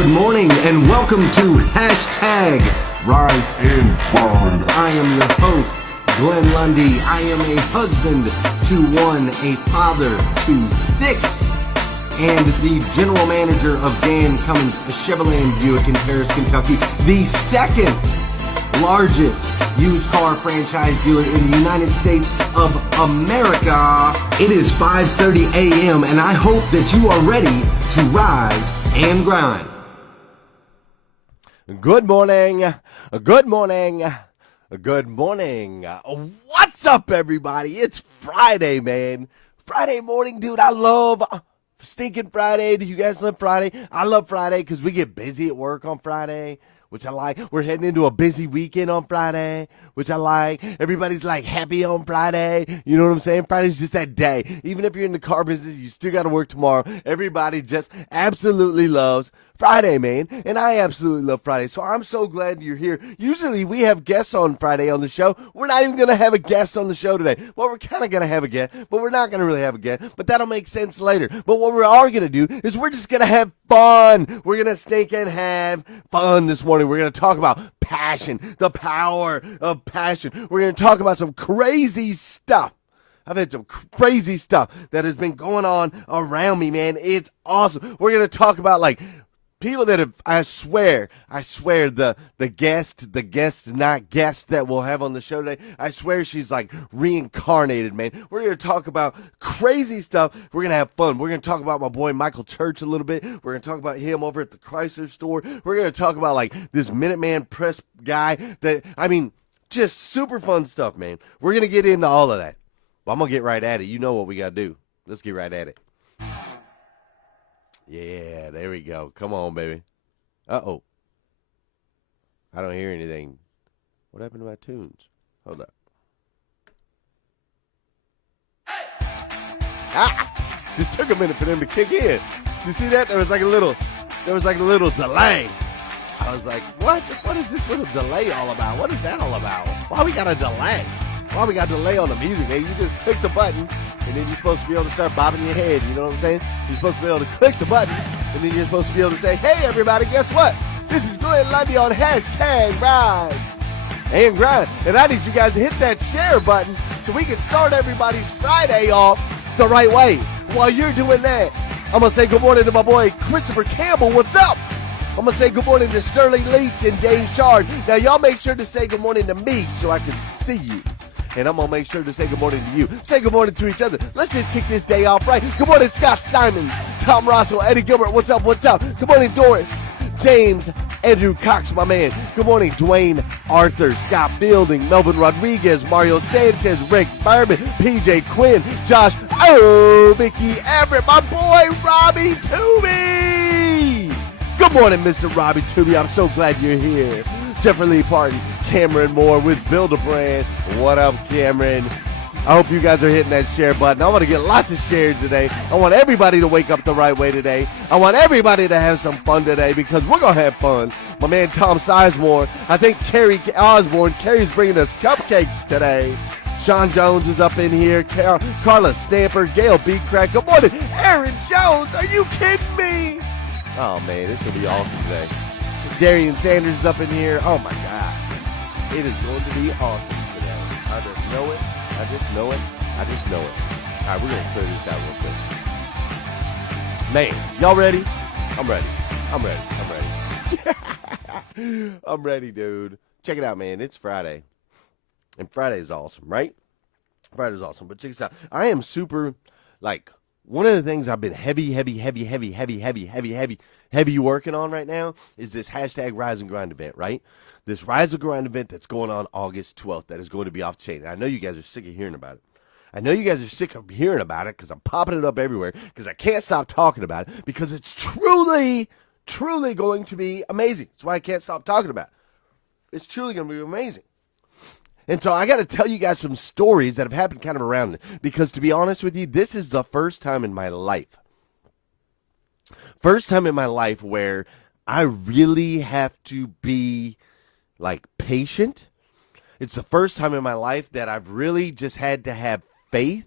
Good morning and welcome to Hashtag Rise and Grind. I am your host, Glenn Lundy. I am a husband to one, a father to six, and the general manager of Dan Cummins Chevrolet Buick in Paris, Kentucky, the second largest used car franchise dealer in the United States of America. It is 5:30 a.m. and I hope that you are ready to rise and grind. Good morning. Good morning. Good morning. What's up, everybody? It's Friday, man. Friday morning, dude. I love stinking Friday. Do you guys love Friday? I love Friday because we get busy at work on Friday, which I like. We're heading into a busy weekend on Friday, which I like. Everybody's like happy on Friday. You know what I'm saying? Friday's just that day. Even if you're in the car business, you still got to work tomorrow. Everybody just absolutely loves Friday, man. And I absolutely love Friday. So I'm so glad you're here. Usually we have guests on Friday on the show. We're not even going to have a guest on the show today. Well, we're kind of going to have a guest, but we're not going to really have a guest. But that'll make sense later. But what we are going to do is we're just going to have fun. We're going to stink and have fun this morning. We're going to talk about passion, the power of passion. We're going to talk about some crazy stuff. I've had some crazy stuff that has been going on around me, man. It's awesome. We're going to talk about like people that have, I swear, the guest, not guest that we'll have on the show today, I swear she's like reincarnated, man. We're going to talk about crazy stuff. We're going to have fun. We're going to talk about my boy Michael Church a little bit. We're going to talk about him over at the Chrysler store. We're going to talk about like this Minuteman Press guy that, I mean, just super fun stuff, man. We're going to get into all of that. Well, I'm going to get right at it. You know what we got to do. Let's get right at it. Yeah, there we go. Come on, baby. Uh-oh. I don't hear anything. What happened to my tunes? Hold up. Ah! Just took a minute for them to kick in. You see that? There was like a little delay. I was like, what? What is this little delay all about? What is that all about? Why we got a delay? Why we got a delay on the music, man? You just click the button, and then you're supposed to be able to start bobbing your head. You know what I'm saying? You're supposed to be able to click the button, and then you're supposed to be able to say, hey, everybody, guess what? This is Glenn Lundy on Hashtag Rise and Grind. And I need you guys to hit that share button so we can start everybody's Friday off the right way. While you're doing that, I'm going to say good morning to my boy Christopher Campbell. What's up? I'm going to say good morning to Sterling Leach and Dave Shard. Now, y'all make sure to say good morning to me so I can see you. And I'm going to make sure to say good morning to you. Say good morning to each other. Let's just kick this day off right. Good morning, Scott Simon, Tom Russell, Eddie Gilbert. What's up? What's up? Good morning, Doris, James, Andrew Cox, my man. Good morning, Dwayne Arthur, Scott Fielding, Melvin Rodriguez, Mario Sanchez, Rick Berman, PJ Quinn, Josh, Mickey Everett, my boy, Robbie Toomey. Good morning, Mr. Robbie Toomey. I'm so glad you're here. Jeffrey Lee Parton, Cameron Moore with Build a Brand. What up, Cameron? I hope you guys are hitting that share button. I want to get lots of shares today. I want everybody to wake up the right way today. I want everybody to have some fun today because we're going to have fun. My man Tom Sizemore, I think Carrie Osborne, Carrie's bringing us cupcakes today. Sean Jones is up in here. Carla Stamper, Gail B. Crack. Good morning. Aaron Jones, are you kidding me? Oh, man, this will be awesome today. Darian Sanders is up in here. Oh, my God. It is going to be awesome today. I just know it. I just know it. I just know it. All right, we're going to clear this out real quick. Man, y'all ready? I'm ready. I'm ready. I'm ready. I'm ready, dude. Check it out, man. It's Friday. And Friday's awesome, right? Friday's awesome. But check this out. I am super, like, one of the things I've been heavy working on right now is this Hashtag Rise and Grind event, right? This Rise and Grind event that's going on August 12th that is going to be off the chain. I know you guys are sick of hearing about it. I know you guys are sick of hearing about it because I'm popping it up everywhere because I can't stop talking about it because it's truly going to be amazing. That's why I can't stop talking about it. It's truly going to be amazing. And so I got to tell you guys some stories that have happened kind of around it because, to be honest with you, this is the first time in my life where I really have to be, like, patient. It's the first time in my life that I've really just had to have faith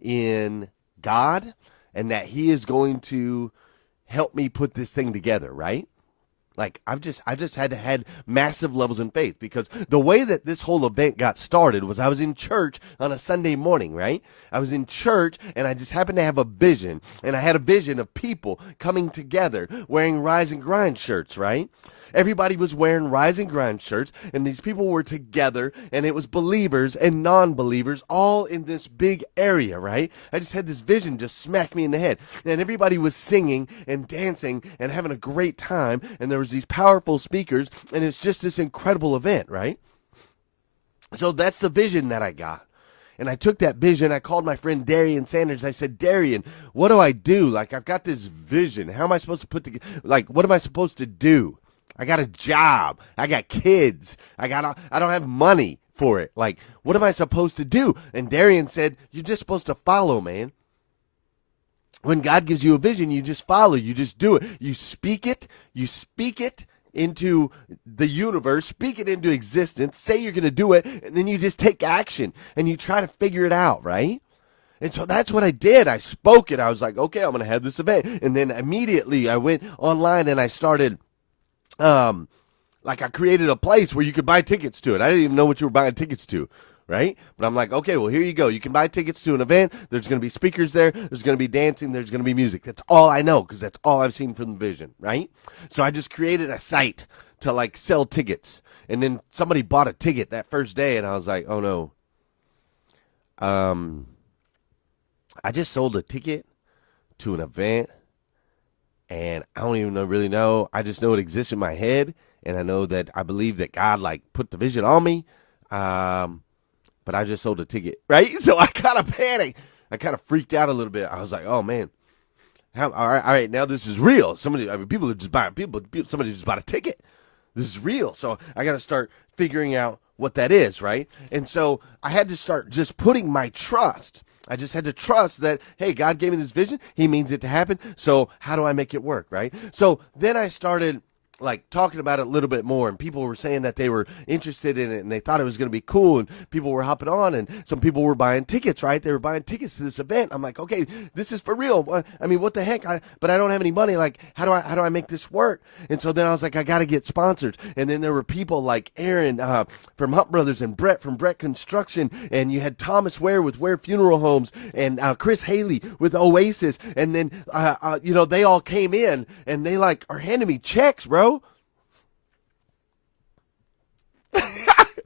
in God and that he is going to help me put this thing together, right? Like I just had massive levels in faith, because the way that this whole event got started was I was in church on a Sunday morning, right? I was in church and I just happened to have a vision, and I had a vision of people coming together wearing Rise and Grind shirts, right? Everybody was wearing Rise and Grind shirts, and these people were together, and it was believers and non-believers all in this big area, right? I just had this vision just smack me in the head, and everybody was singing and dancing and having a great time, and there was these powerful speakers, and it's just this incredible event, right? So that's the vision that I got. And I took that vision, I called my friend Darian Sanders. I said, Darian, what do I do? Like, I've got this vision. How am I supposed to put together, like, what am I supposed to do? I got a job. I got kids. I don't have money for it. Like, what am I supposed to do? And Darian said, you're just supposed to follow, man. When God gives you a vision, you just follow. You just do it. You speak it. You speak it into the universe. Speak it into existence. Say you're going to do it. And then you just take action. And you try to figure it out, right? And so that's what I did. I spoke it. I was like, okay, I'm going to have this event. And then immediately I went online and I started... like I created a place where you could buy tickets to it. I didn't even know what you were buying tickets to, right? But I'm like, okay, well, here you go. You can buy tickets to an event. There's going to be speakers there. There's going to be dancing. There's going to be music. That's all I know, because that's all I've seen from the vision, right? So I just created a site to, like, sell tickets. And then somebody bought a ticket that first day, and I was like, oh, no. I just sold a ticket to an event. And I don't even really know. I just know it exists in my head. And I know that I believe that God, like, put the vision on me. But I just sold a ticket, right? So I kind of panicked. I kind of freaked out a little bit. I was like, oh, man. All right, now this is real. People are just buying, somebody just bought a ticket. This is real. So I got to start figuring out what that is, right? And so I had to start just putting my trust. I just had to trust that, hey, God gave me this vision. He means it to happen. So how do I make it work, right? So then I started, like, talking about it a little bit more, and people were saying that they were interested in it, and they thought it was going to be cool, and people were hopping on, and some people were buying tickets, right? They were buying tickets to this event. I'm like, okay, this is for real. I mean, what the heck? But I don't have any money. Like, how do I make this work? And so then I was like, I got to get sponsors. And then there were people like Aaron from Hunt Brothers, and Brett from Brett Construction, and you had Thomas Ware with Ware Funeral Homes, and Chris Haley with Oasis, and then they all came in, and they, like, are handing me checks, bro.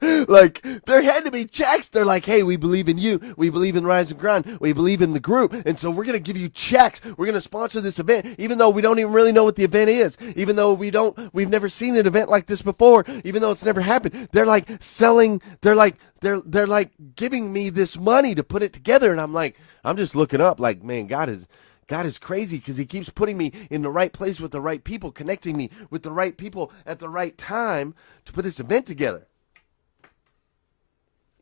Like, they're handing me checks. They're like, hey, we believe in you. We believe in Rise and Grind. We believe in the group. And so we're going to give you checks. We're going to sponsor this event, even though we don't even really know what the event is, even though we've never seen an event like this before, even though it's never happened. They're like selling, they're like giving me this money to put it together. And I'm like, I'm just looking up like, man, God is crazy, because he keeps putting me in the right place with the right people, connecting me with the right people at the right time to put this event together.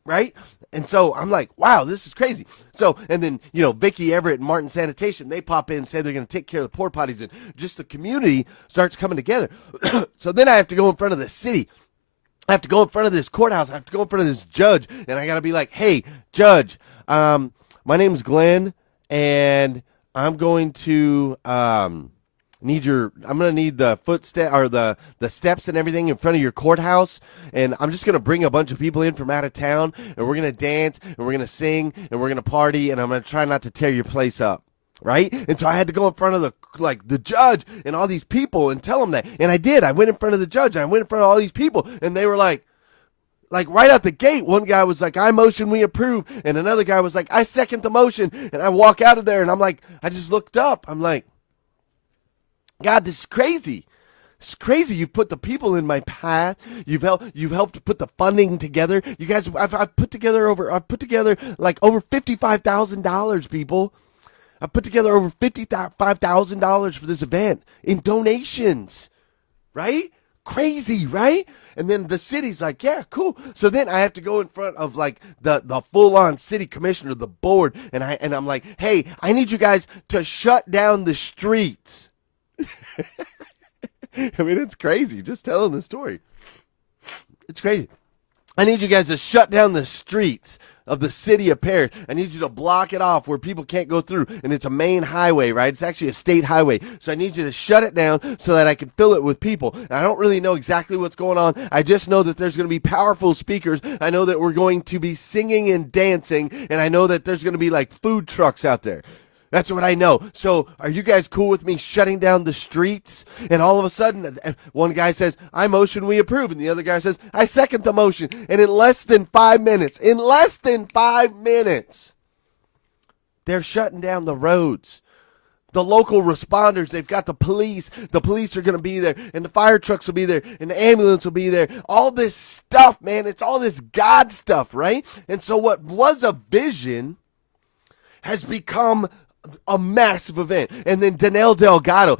Right? And so I'm like, wow, this is crazy. So, and then, Vicky Everett and Martin Sanitation, they pop in and say they're going to take care of the porta potties, and just the community starts coming together. So then I have to go in front of the city. I have to go in front of this courthouse. I have to go in front of this judge, and I got to be like, hey, judge, my name's Glenn, and I'm going to need the footstep or the steps and everything in front of your courthouse, and I'm just gonna bring a bunch of people in from out of town, and we're gonna dance, and we're gonna sing, and we're gonna party, and I'm gonna try not to tear your place up, right? And so I had to go in front of the judge and all these people and tell them that, and I did. I went in front of the judge, and I went in front of all these people, and they were like right out the gate, one guy was like, I motion we approve, and another guy was like, I second the motion, and I walk out of there, and I'm like, I just looked up, I'm like, God, this is crazy. It's crazy. You've put the people in my path. You've helped put the funding together. You guys, I've put together like over $55,000, people. I've put together over $55,000 for this event in donations, right? Crazy, right? And then the city's like, yeah, cool. So then I have to go in front of like the full-on city commissioner, the board, and I'm like, hey, I need you guys to shut down the streets. I mean, it's crazy just telling the story. It's crazy. I need you guys to shut down the streets. of the city of Paris. I need you to block it off where people can't go through. And it's a main highway, right? It's actually a state highway. So I need you to shut it down so that I can fill it with people. And I don't really know exactly what's going on. I just know that there's going to be powerful speakers. I know that we're going to be singing and dancing. And I know that there's going to be like food trucks out there. That's what I know. So are you guys cool with me shutting down the streets? And all of a sudden, one guy says, I motion we approve. And the other guy says, I second the motion. And in less than 5 minutes, they're shutting down the roads. The local responders, they've got the police. The police are going to be there. And the fire trucks will be there. And the ambulance will be there. All this stuff, man. It's all this God stuff, right? And so what was a vision has become a massive event. And then Danelle Delgado,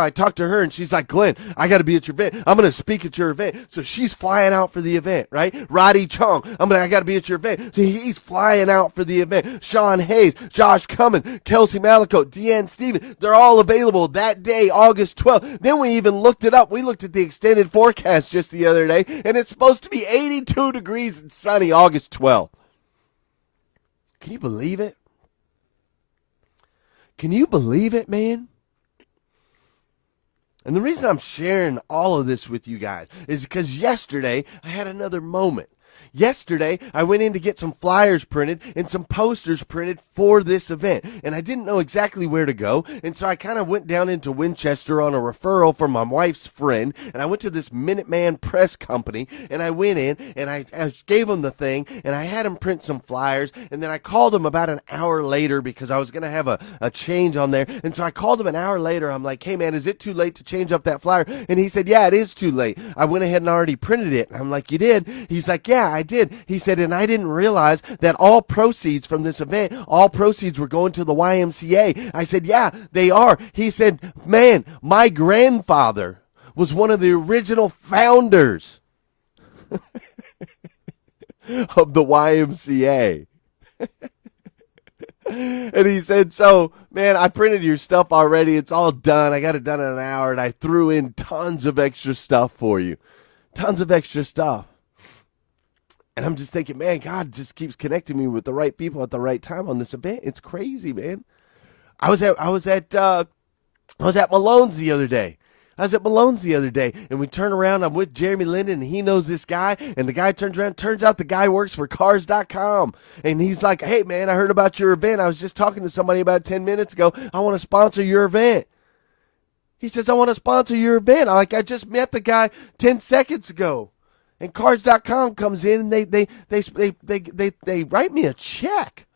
I talked to her and she's like, Glenn, I got to be at your event. I'm going to speak at your event. So she's flying out for the event, right? Roddy Chong, I got to be at your event. So he's flying out for the event. Sean Hayes, Josh Cummins, Kelsey Malico, Deanne Stevens, they're all available that day, August 12th. Then we even looked it up. We looked at the extended forecast just the other day, and it's supposed to be 82 degrees and sunny August 12th. Can you believe it? Can you believe it, man? And the reason I'm sharing all of this with you guys is because yesterday I had another moment. Yesterday, I went in to get some flyers printed and some posters printed for this event. And I didn't know exactly where to go. And so I kind of went down into Winchester on a referral from my wife's friend. And I went to this Minuteman Press Company. And I went in and I gave them the thing. And I had them print some flyers. And then I called them about an hour later because I was going to have a change on there. And so I called him an hour later. I'm like, hey, man, is it too late to change up that flyer? And he said, yeah, it is too late. I went ahead and already printed it. And I'm like, you did? He's like, yeah, I did. He said, and I didn't realize that all proceeds from this event, all proceeds were going to the YMCA. I said, yeah, they are. He said, man, my grandfather was one of the original founders of the YMCA. And he said, so, man, I printed your stuff already. It's all done. I got it done in an hour, and I threw in tons of extra stuff for you. Tons of extra stuff. And I'm just thinking, man, God just keeps connecting me with the right people at the right time on this event. It's crazy, man. I was at Malone's the other day. And we turn around. I'm with Jeremy Linden, and he knows this guy. And the guy turns around. Turns out the guy works for Cars.com. And he's like, hey, man, I heard about your event. I was just talking to somebody about 10 minutes ago. I want to sponsor your event. He says, I want to sponsor your event. I just met the guy 10 seconds ago. And Cars.com comes in and they write me a check.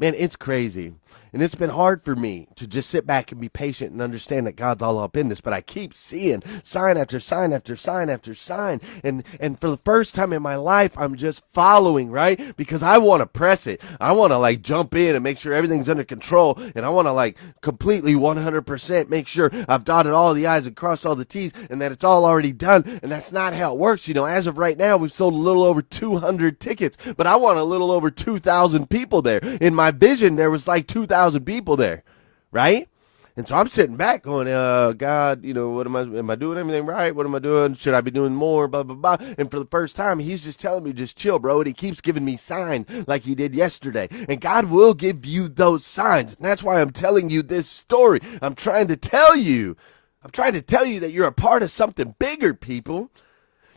Man, it's crazy. And it's been hard for me to just sit back and be patient and understand that God's all up in this. But I keep seeing sign after sign after sign after sign. And for the first time in my life, I'm just following, right? Because I want to press it. I want to jump in and make sure everything's under control. And I want to completely 100% make sure I've dotted all the I's and crossed all the T's and that it's all already done. And that's not how it works. As of right now, we've sold a little over 200 tickets. But I want a little over 2,000 people there. In my vision, there was 2,000 people there, right? And so I'm sitting back going, God, what am I doing everything right? What am I doing? Should I be doing more? Blah, blah, blah. And for the first time, he's just telling me, just chill, bro. And he keeps giving me signs like he did yesterday. And God will give you those signs. And that's why I'm telling you this story. I'm trying to tell you that you're a part of something bigger, people.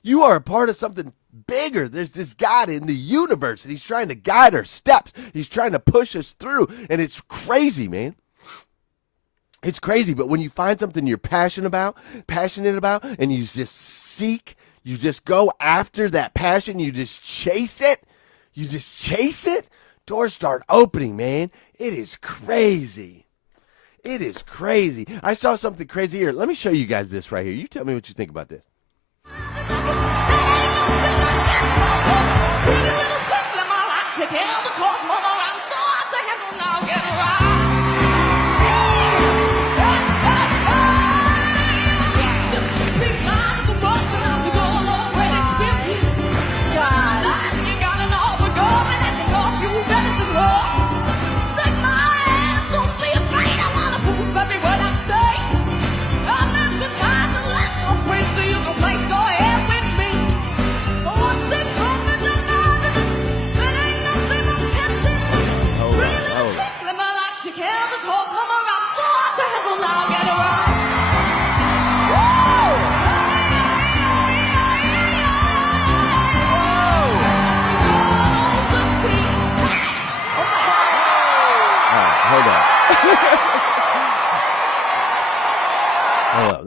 You are a part of something bigger. There's this God in the universe, and he's trying to guide our steps. He's trying to push us through, and it's crazy, man. It's crazy, but when you find something you're passionate about, and you just seek, you just go after that passion, you just chase it, doors start opening, man. It is crazy. It is crazy. I saw something crazy here. Let me show you guys this right here. You tell me what you think about this. Pretty little thing, my life together, cause mama, I'm so hot to handle now, get right. Speak loud of the words and I'll be going already skip you. God, you gotta know the girl that I can help you better than her. Take my hands, don't be afraid, I wanna prove every word I say. I live the time to let my friends so you can place your hand with me.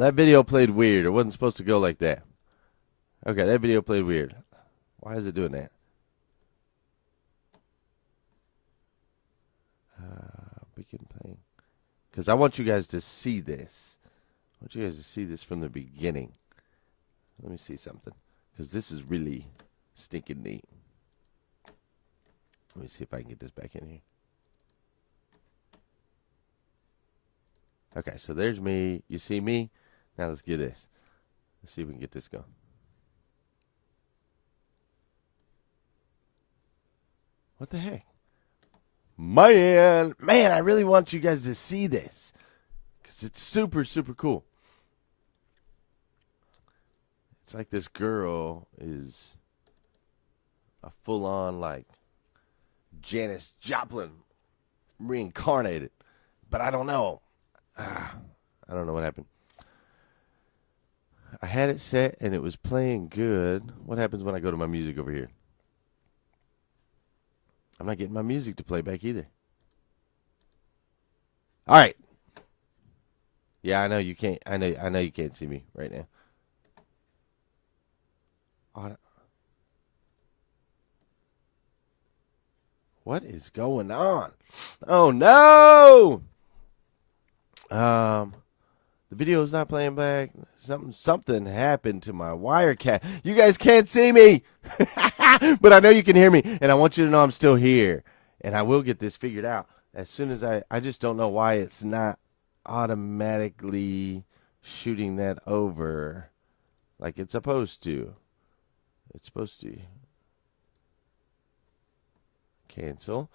that video played weird. It wasn't supposed to go like that. Okay, that video played weird. Why is it doing that? Begin playing. Because I want you guys to see this. I want you guys to see this from the beginning. Let me see something. Because this is really stinking neat. Let me see if I can get this back in here. Okay, so there's me. You see me? Now let's get this. Let's see if we can get this going. What the heck? Man, I really want you guys to see this. Because it's super, super cool. It's like this girl is a full-on, like, Janis Joplin reincarnated. But I don't know. I don't know what happened. I had it set and it was playing good. What happens when I go to my music over here? I'm not getting my music to play back either. All right. Yeah, I know you can't. I know you can't see me right now. What is going on? Oh no! The video is not playing back. Something happened to my Wirecast. You guys can't see me, but I know you can hear me, and I want you to know I'm still here, and I will get this figured out as soon as I just don't know why it's not automatically shooting that over like it's supposed to. It's supposed to. Cancel.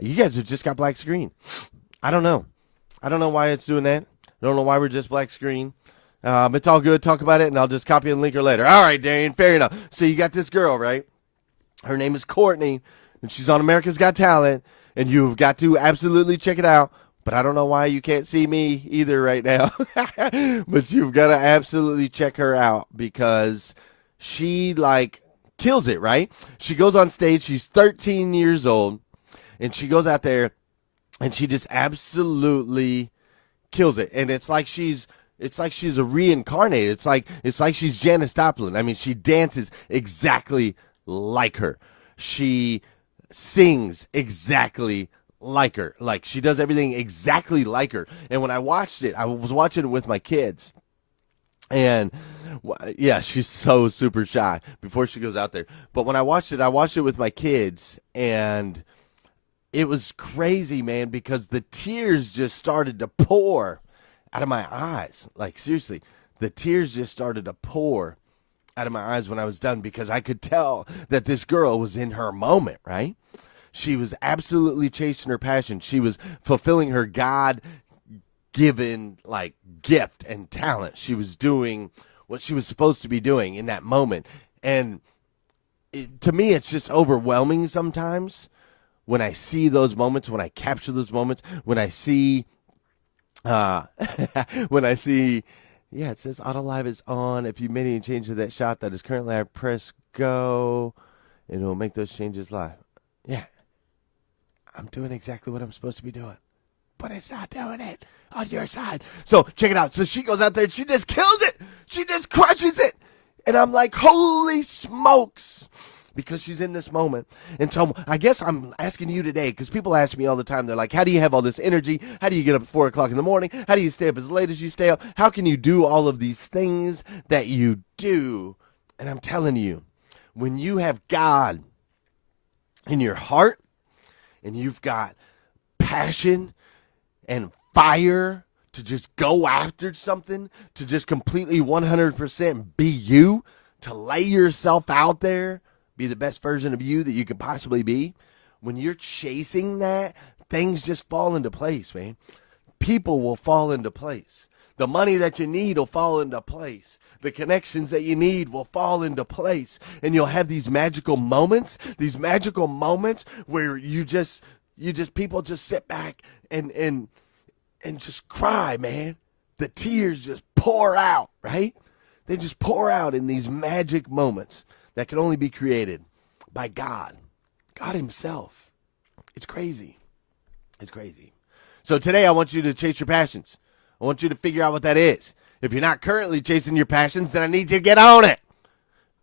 You guys have just got black screen. I don't know. I don't know why it's doing that. I don't know why we're just black screen. It's all good. Talk about it, and I'll just copy and link her later. All right, Darian, fair enough. So you got this girl, right? Her name is Courtney, and she's on America's Got Talent, and you've got to absolutely check it out. But I don't know why you can't see me either right now. But you've got to absolutely check her out because she, like, kills it, right? She goes on stage. She's 13 years old, and she goes out there, and she just absolutely kills it. And it's like she's a reincarnated. It's like she's Janis Joplin. I mean, she dances exactly like her. She sings exactly like her. Like, she does everything exactly like her. And when I watched it, I was watching it with my kids. And yeah, she's so super shy before she goes out there. But when I watched it with my kids, and it was crazy, man, because the tears just started to pour out of my eyes. Like, seriously, the tears just started to pour out of my eyes when I was done, because I could tell that this girl was in her moment, right? She was absolutely chasing her passion. She was fulfilling her God-given, like, gift and talent. She was doing what she was supposed to be doing in that moment. And to me, it's just overwhelming sometimes when I see those moments, when I capture those moments, when I see, yeah, it says Auto Live is on. If you made any change to that shot that is currently, I press go, and it will make those changes live. Yeah, I'm doing exactly what I'm supposed to be doing, but it's not doing it on your side. So check it out. So she goes out there and she just kills it. She just crushes it. And I'm like, holy smokes, because she's in this moment. And so I guess I'm asking you today, because people ask me all the time. They're like, how do you have all this energy? How do you get up at 4 o'clock in the morning? How do you stay up as late as you stay up? How can you do all of these things that you do? And I'm telling you, when you have God in your heart, and you've got passion and fire to just go after something, to just completely 100% be you, to lay yourself out there, be the best version of you that you can possibly be. When you're chasing that, things just fall into place, man. People will fall into place. The money that you need will fall into place. The connections that you need will fall into place. And you'll have these magical moments where people just sit back and just cry, man. The tears just pour out, right? They just pour out in these magic moments that can only be created by God himself. It's crazy. It's crazy. So today I want you to chase your passions. I want you to figure out what that is. If you're not currently chasing your passions, then I need you to get on it.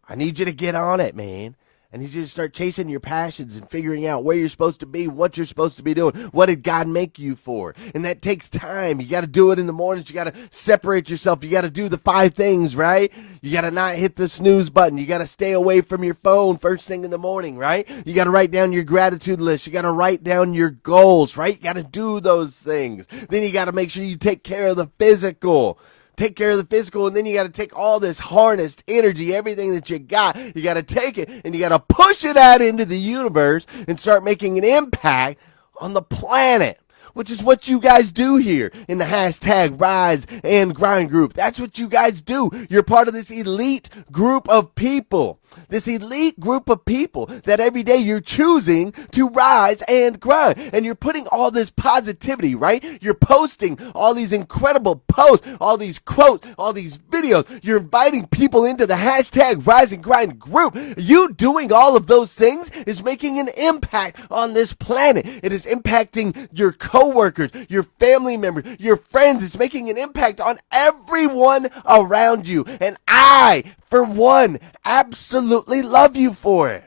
I need you to get on it, man. I need you to start chasing your passions and figuring out where you're supposed to be, what you're supposed to be doing. What did God make you for? And that takes time. You got to do it in the mornings. You got to separate yourself. You got to do the 5 things, right? You got to not hit the snooze button. You got to stay away from your phone first thing in the morning, right? You got to write down your gratitude list. You got to write down your goals, right? You got to do those things. Then you got to make sure you take care of the physical. Take care of the physical, and then you got to take all this harnessed energy, everything that you got, you got to take it, and you got to push it out into the universe and start making an impact on the planet, which is what you guys do here in the hashtag Rise and Grind group. That's what you guys do. You're part of this elite group of people. This elite group of people that every day you're choosing to rise and grind. And you're putting all this positivity, right? You're posting all these incredible posts, all these quotes, all these videos. You're inviting people into the hashtag Rise and Grind group. You doing all of those things is making an impact on this planet. It is impacting your coworkers, your family members, your friends. It's making an impact on everyone around you. And I, for one, absolutely love you for it.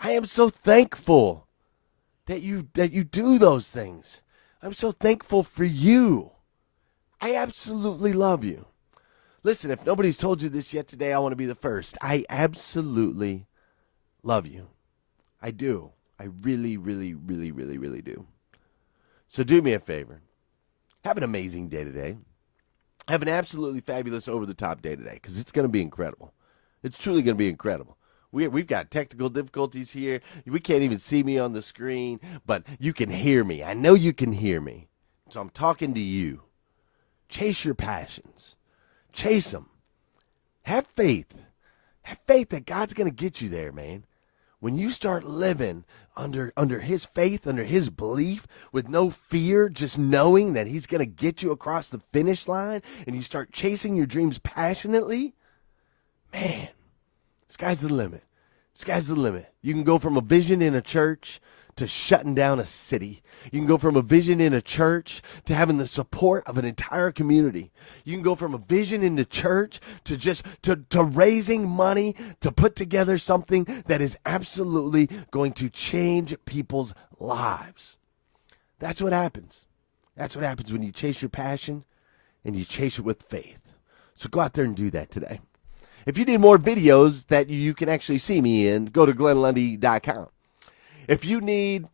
I am so thankful that you do those things. I'm so thankful for you. I absolutely love you. Listen, if nobody's told you this yet today, I want to be the first. I absolutely love you. I do. I really, really, really, really, really do. So do me a favor. Have an amazing day today. Have an absolutely fabulous over-the-top day today, because it's going to be incredible. It's truly going to be incredible. We've got technical difficulties here. We can't even see me on the screen, but you can hear me. I know you can hear me. So I'm talking to you. Chase your passions. Chase them. Have faith. Have faith that God's going to get you there, man. When you start living under his faith, under his belief, with no fear, just knowing that he's going to get you across the finish line, and you start chasing your dreams passionately, man, sky's the limit. Sky's the limit. You can go from a vision in a church to shutting down a city. You can go from a vision in a church to having the support of an entire community. You can go from a vision in the church to just to raising money to put together something that is absolutely going to change people's lives. That's what happens. That's what happens when you chase your passion and you chase it with faith. So go out there and do that today. If you need more videos that you can actually see me in, go to GlennLundy.com. If you need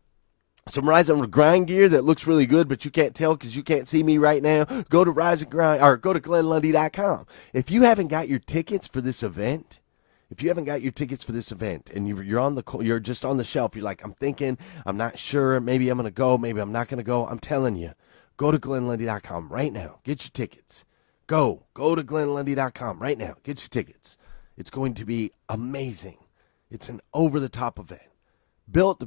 some Rise and Grind gear that looks really good, but you can't tell because you can't see me right now, go to Rise and Grind, or go to GlennLundy.com. If you haven't got your tickets for this event, and you're just on the shelf, you're like, I'm thinking, I'm not sure, maybe I'm going to go, maybe I'm not going to go. I'm telling you, go to GlennLundy.com right now. Get your tickets. Go to GlennLundy.com right now. Get your tickets. It's going to be amazing. It's an over-the-top event. Built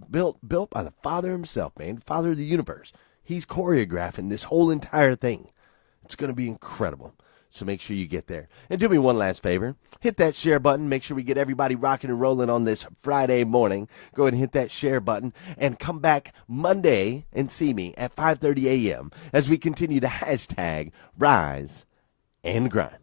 by the Father himself, man, Father of the universe. He's choreographing this whole entire thing. It's going to be incredible. So make sure you get there. And do me one last favor. Hit that share button. Make sure we get everybody rocking and rolling on this Friday morning. Go ahead and hit that share button and come back Monday and see me at 5:30 a.m. as we continue to hashtag Rise and Grind.